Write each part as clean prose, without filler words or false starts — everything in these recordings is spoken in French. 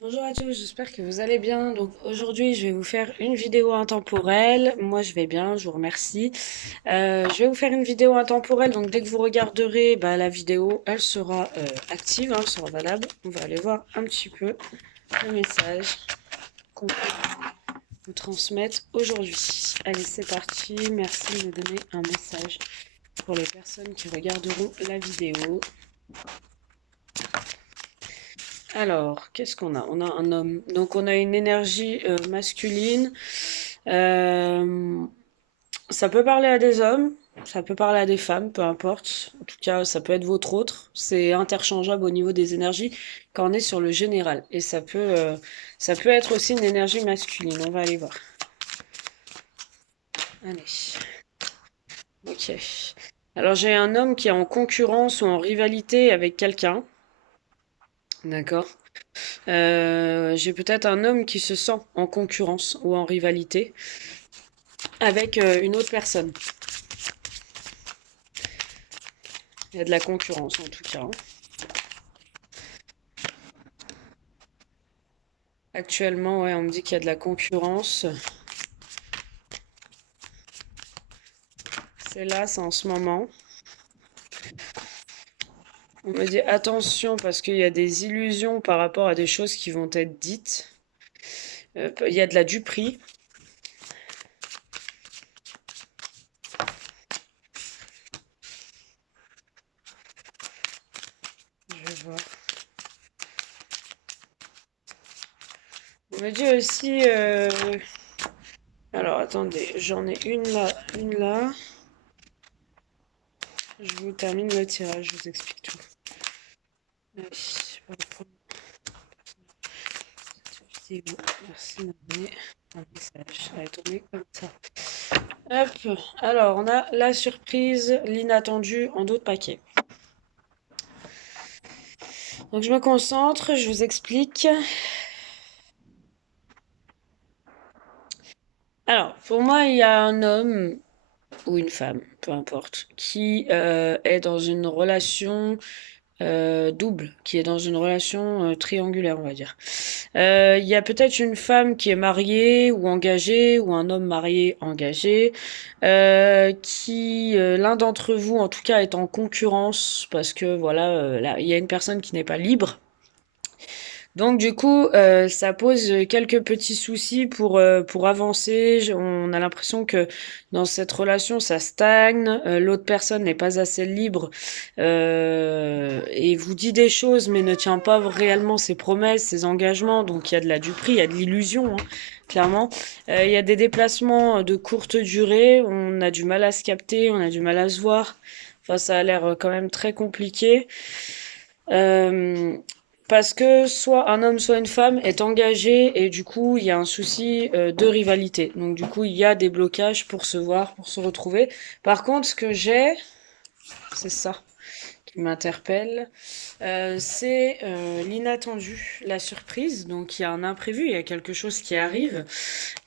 Bonjour à tous, j'espère que vous allez bien. Donc aujourd'hui, je vais vous faire une vidéo intemporelle. Moi, je vais bien, je vous remercie. Je vais vous faire une vidéo intemporelle. Donc dès que vous regarderez, bah, la vidéo, elle sera active, hein, elle sera valable. On va aller voir un petit peu le message qu'on peut vous transmettre aujourd'hui. Allez, c'est parti. Merci de me donner un message pour les personnes qui regarderont la vidéo. Alors, qu'est-ce qu'on a? On a un homme. Donc, on a une énergie masculine. Euh, Ça peut parler à des hommes, ça peut parler à des femmes, peu importe. En tout cas, ça peut être votre autre. C'est interchangeable au niveau des énergies quand on est sur le général. Et ça peut être aussi une énergie masculine. On va aller voir. Allez. Ok. Alors, j'ai un homme qui est en concurrence ou en rivalité avec quelqu'un. D'accord. J'ai peut-être un homme qui se sent en concurrence ou en rivalité avec une autre personne. Il y a de la concurrence en tout cas, hein. Actuellement, ouais, on me dit qu'il y a de la concurrence. C'est là, c'est en ce moment. On me dit attention parce qu'il y a des illusions par rapport à des choses qui vont être dites. Il y a de la duperie. Je vais voir. On me dit aussi. Alors attendez, j'en ai une là, une là. Je vous termine le tirage, je vous explique tout. Allez, pour la première vidéo, merci d'envoyer un message. Elle est tournée comme ça. Hop, alors on a la surprise, l'inattendu en d'autres paquets. Donc je me concentre, je vous explique. Alors, pour moi, il y a un homme ou une femme, peu importe, qui est dans une relation double, qui est dans une relation triangulaire, on va dire. Il y a peut-être une femme qui est mariée ou engagée, ou un homme marié engagé, qui, l'un d'entre vous, en tout cas, est en concurrence, parce que voilà, là, il y a une personne qui n'est pas libre. Donc du coup, ça pose quelques petits soucis pour avancer. On a l'impression que dans cette relation, ça stagne. L'autre personne n'est pas assez libre et vous dit des choses, mais ne tient pas réellement ses promesses, ses engagements. Donc il y a de la duperie, il y a de l'illusion, hein, clairement. Il y a des déplacements de courte durée. On a du mal à se capter, on a du mal à se voir. Enfin, ça a l'air quand même très compliqué. Euh, Parce que soit un homme, soit une femme est engagé et du coup, il y a un souci de rivalité. Donc du coup, il y a des blocages pour se voir, pour se retrouver. Par contre, ce que j'ai, c'est ça qui m'interpelle, c'est l'inattendu, la surprise. Donc il y a un imprévu, il y a quelque chose qui arrive.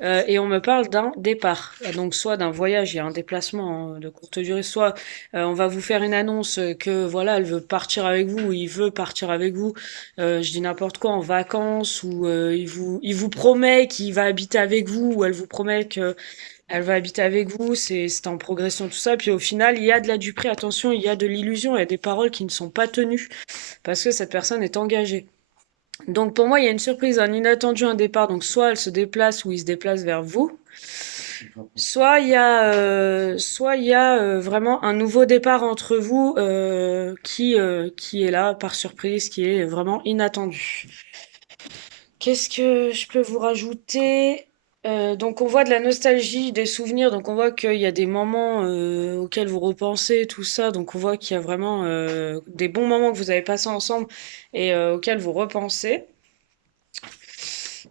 Et on me parle d'un départ. Donc soit d'un voyage, il y a un déplacement hein, de courte durée, soit on va vous faire une annonce que voilà, elle veut partir avec vous, ou il veut partir avec vous. Je dis n'importe quoi en vacances, ou il vous promet qu'il va habiter avec vous, ou elle vous promet que elle va habiter avec vous. C'est en progression tout ça. Puis au final, il y a de la duperie. Attention, il y a de l'illusion, il y a des paroles qui ne sont pas tenues parce que cette personne est engagée. Donc pour moi, il y a une surprise, un inattendu, un départ. Donc soit elle se déplace ou il se déplace vers vous, soit il y a vraiment un nouveau départ entre vous qui est là par surprise, qui est vraiment inattendu. Qu'est-ce que je peux vous rajouter? Donc on voit de la nostalgie, des souvenirs, donc on voit qu'il y a des moments auxquels vous repensez, tout ça, donc on voit qu'il y a vraiment des bons moments que vous avez passés ensemble et auxquels vous repensez.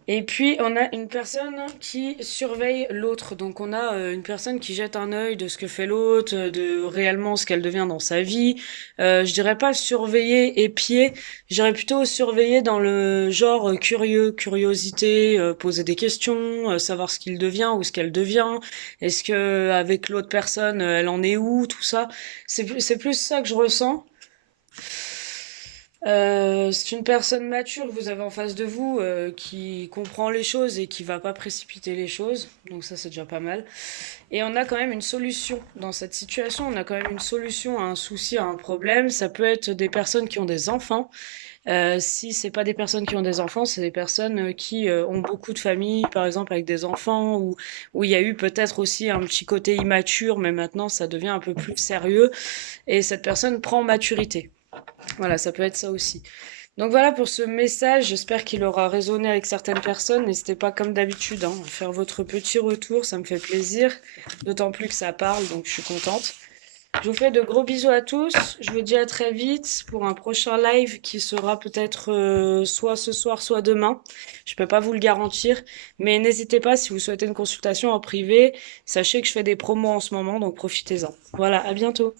Et puis, on a une personne qui surveille l'autre. Donc, on a une personne qui jette un œil de ce que fait l'autre, de réellement ce qu'elle devient dans sa vie. Je dirais pas surveiller, épier. Je dirais plutôt surveiller dans le genre curieux, curiosité, poser des questions, savoir ce qu'il devient ou ce qu'elle devient. Est-ce que avec l'autre personne, elle en est où, tout ça. C'est plus ça que je ressens. C'est une personne mature que vous avez en face de vous, qui comprend les choses et qui va pas précipiter les choses. Donc ça, c'est déjà pas mal. Et on a quand même une solution dans cette situation. On a quand même une solution à un souci, à un problème. Ça peut être des personnes qui ont des enfants. Si c'est pas des personnes qui ont des enfants, c'est des personnes qui ont beaucoup de familles, par exemple avec des enfants, ou où il y a eu peut-être aussi un petit côté immature, mais maintenant ça devient un peu plus sérieux. Et cette personne prend maturité. Voilà, ça peut être ça aussi. Donc voilà pour ce message, j'espère qu'il aura résonné avec certaines personnes. N'hésitez pas comme d'habitude hein, à faire votre petit retour, ça me fait plaisir. D'autant plus que ça parle, donc je suis contente. Je vous fais de gros bisous à tous. Je vous dis à très vite pour un prochain live qui sera peut-être soit ce soir, soit demain. Je peux pas vous le garantir, mais n'hésitez pas si vous souhaitez une consultation en privé. Sachez que je fais des promos en ce moment, donc profitez-en. Voilà, à bientôt.